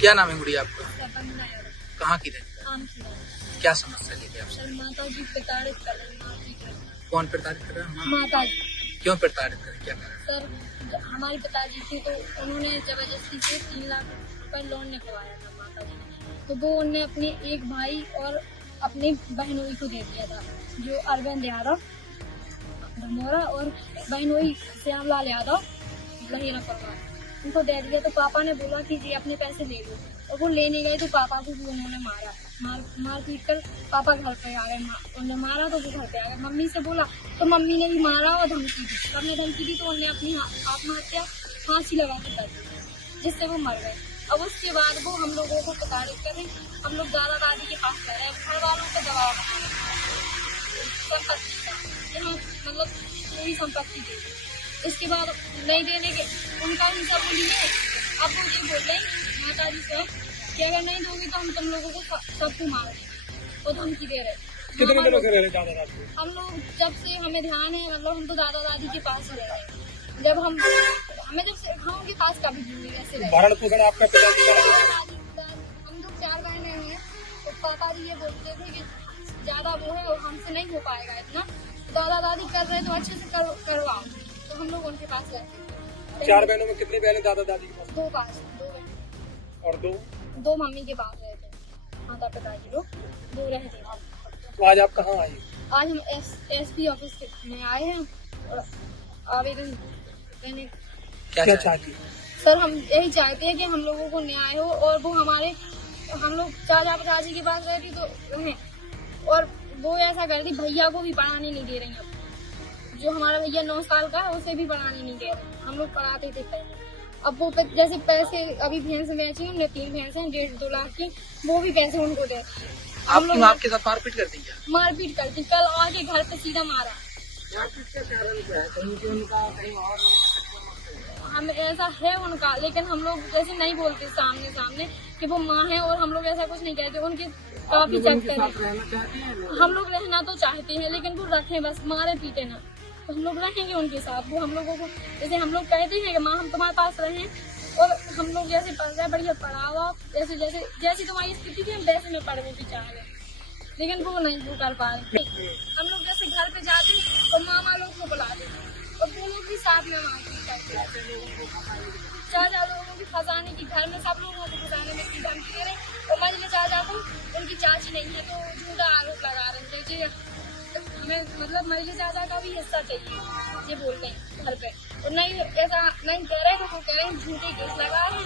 क्या नाम है गुड़िया आपका? सपना है। कहाँ की रहती आम की है। है? क्या समस्या लेके आप? सर माता जी प्रताड़ित कर रहे हैं, माफी कर रहे हैं। कौन प्रताड़ित कर रहा है? माता जी। क्यों प्रताड़ित कर रहे हैं? क्या कर रहे सर हमारे पिताजी थे तो उन्होंने जबरदस्ती से 3 लाख पर लोन निकलवाया था माता जी ने, तो वो उन्होंने अपने एक भाई और अपनी बहनोई को दे दिया था, जो अरविंद यादव धमोरा और बहनोई श्यामलाल यादव लहेरा परिवार, उनको दे दिया। तो पापा ने बोला कि जी अपने पैसे ले लो, और वो लेने गए तो पापा को भी उन्होंने मारा, मार पीट कर पापा घर पे आ गए। उन्होंने मारा तो वो घर पे आ गए। मम्मी से बोला तो मम्मी ने भी मारा और धमकी दी। सबने धमकी दी तो उन्होंने अपनी आत्महत्या फांसी लगा के कर दी, जिससे वो मर गए। अब उसके बाद वो हम लोगों को प्रताड़ित कर रहे। हम लोग दादा दादी के पास रह रहे हैं, घर वालों को दबाव बना रहे हैं संपत्ति का, यहाँ मतलब पूरी संपत्ति दे दी। इसके बाद नहीं देने के उनका हिस्सा वो लिए। अब वो ये बोल रहे हैं माता जी से कि अगर नहीं दोगे तो हम तुम लोगों को सबको मार देंगे, और धमकी दे रहे। कितने दिनों से रह रहे दादा दादी? हम लोग जब से हमें ध्यान है, मतलब हम तो दादा दादी के पास रह रहे हैं। जब हमें जब से हम उनके पास कभी भी ऐसे रहे। भरण पोषण आपका पिताजी का रहा? हम तो 4 बहनें हैं, तो पापा जी ये बोलते थे कि ज्यादा वो है और हमसे नहीं हो पाएगा इतना, दादा दादी कर रहे तो अच्छे से करवाओ, तो हम लोग उनके पास रहते। 4 बहनों में कितनी बहनें दादा दादी के पास? 2 बहनें और 2 मम्मी के पास रहते हैं। माता पिताजी लोग 2 रहते हैं। तो आज आप कहाँ आई? आज हम एसपी ऑफिस में आए हैं और आवेदन देने। क्या चाहती? सर हम यही चाहते हैं कि हम लोगों को न्याय हो, और वो हम लोग चाचा पिताजी के पास रहती तो रहें, और वो ऐसा करती भैया को भी पढ़ाने नहीं दे रही। अब जो हमारा भैया 9 साल का है उसे भी पढ़ाने नहीं दे रहे। हम लोग पढ़ाते थे पहले। अब वो जैसे पैसे अभी भैंस बेची, हमने 3 भैंसें 1.5-2 लाख की, वो भी पैसे उनको दे। हम लोग आपके साथ मारपीट कर दी क्या? मारपीट करती, कल आके घर पे सीधा मारा। हम ऐसा है उनका, लेकिन हम लोग जैसे नहीं बोलते सामने कि वो माँ है, और हम लोग ऐसा कुछ नहीं कहते। उनके काफी चक्कर है। हम लोग रहना तो चाहते हैं, लेकिन वो रखें बस, मारे पीटे ना, तो हम लोग रहेंगे उनके साथ। वो हम लोगों को जैसे हम लोग कहते हैं कि माँ हम तुम्हारे पास रहें, और हम लोग जैसे पढ़ रहे बढ़िया पढ़ावा, जैसे तुम्हारी स्थिति थी हम वैसे में पढ़ने भी चाह रहे, लेकिन वो नहीं वो कर पा रहे। हम लोग जैसे घर पे जाते तो मामा लोग को बुलाते, और वो लोग भी साथ में मारपीट करते। चाचा लोगों की फंसाने की, घर में सब लोगों को फंसाने में की धमकी दे रहे। और मजले चाचा को उनकी चाची नहीं है तो झूठा आरोप लगा रहे थे। हमें मतलब मजले चाचा का भी हिस्सा चाहिए, ये बोलते हैं घर पे, और नहीं ऐसा नहीं कह रहे तो वो कह रहे हैं झूठे केस लगा रहे हैं।